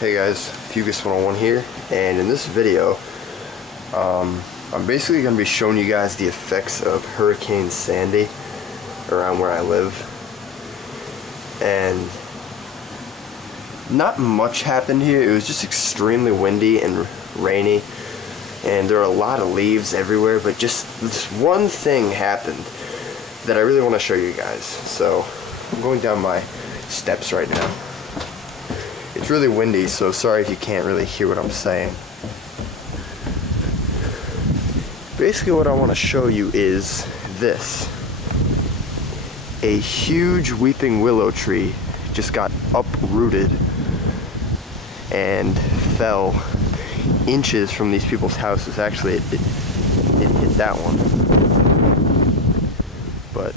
Hey guys, Fugus 101 here, and in this video I'm basically going to be showing you guys the effects of Hurricane Sandy around where I live. And not much happened here. It was just extremely windy and rainy, and there are a lot of leaves everywhere, but just this one thing happened that I really want to show you guys. So I'm going down my steps right now. It's really windy, so sorry if you can't really hear what I'm saying. Basically what I want to show you is this. A huge weeping willow tree just got uprooted and fell inches from these people's houses. Actually, it hit that one. But,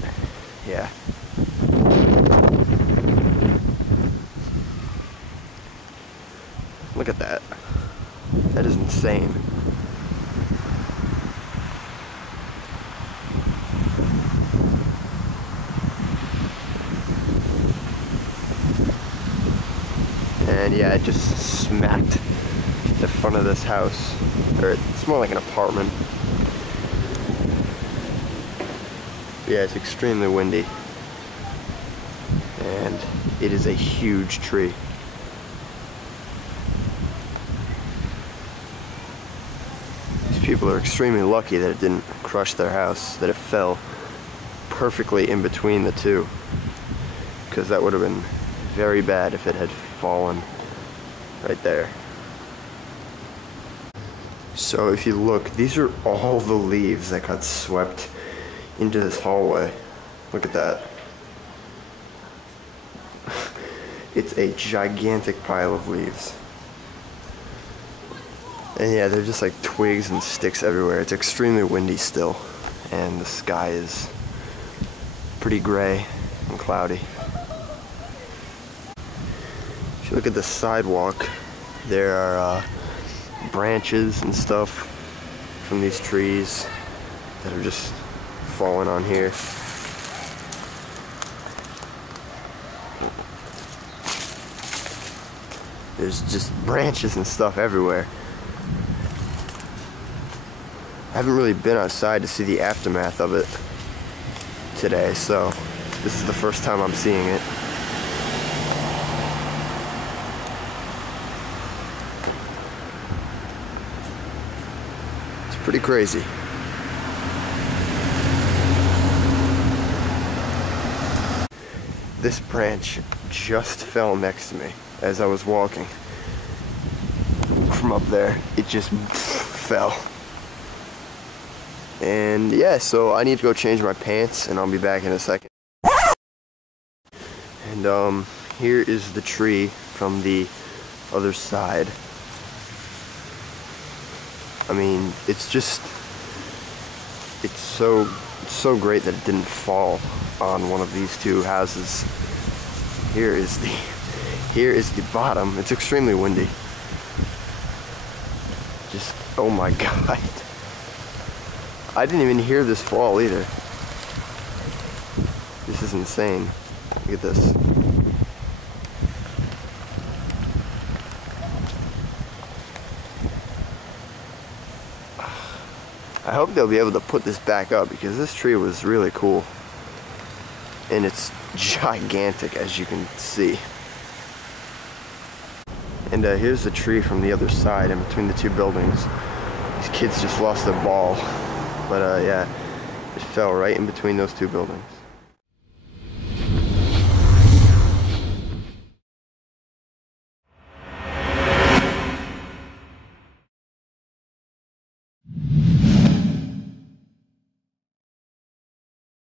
yeah. Look at that. That is insane. And yeah, it just smacked the front of this house. Or it's more like an apartment. But yeah, it's extremely windy. And it is a huge tree. People are extremely lucky that it didn't crush their house, that it fell perfectly in between the two, because that would have been very bad if it had fallen right there. So if you look, these are all the leaves that got swept into this hallway. Look at that. It's a gigantic pile of leaves. And yeah, they're just like twigs and sticks everywhere. It's extremely windy still, and the sky is pretty gray and cloudy. If you look at the sidewalk, there are branches and stuff from these trees that are just falling on here. There's just branches and stuff everywhere. I haven't really been outside to see the aftermath of it today, so this is the first time I'm seeing it. It's pretty crazy. This branch just fell next to me as I was walking. From up there, it just fell. And yeah, so I need to go change my pants, and I'll be back in a second. And here is the tree from the other side. I mean, it's so great that it didn't fall on one of these two houses. Here is the bottom. It's extremely windy. Just, oh my God. I didn't even hear this fall either. This is insane. Look at this. I hope they'll be able to put this back up, because this tree was really cool. And it's gigantic, as you can see. And here's the tree from the other side in between the two buildings. These kids just lost their ball. But yeah, it fell right in between those two buildings.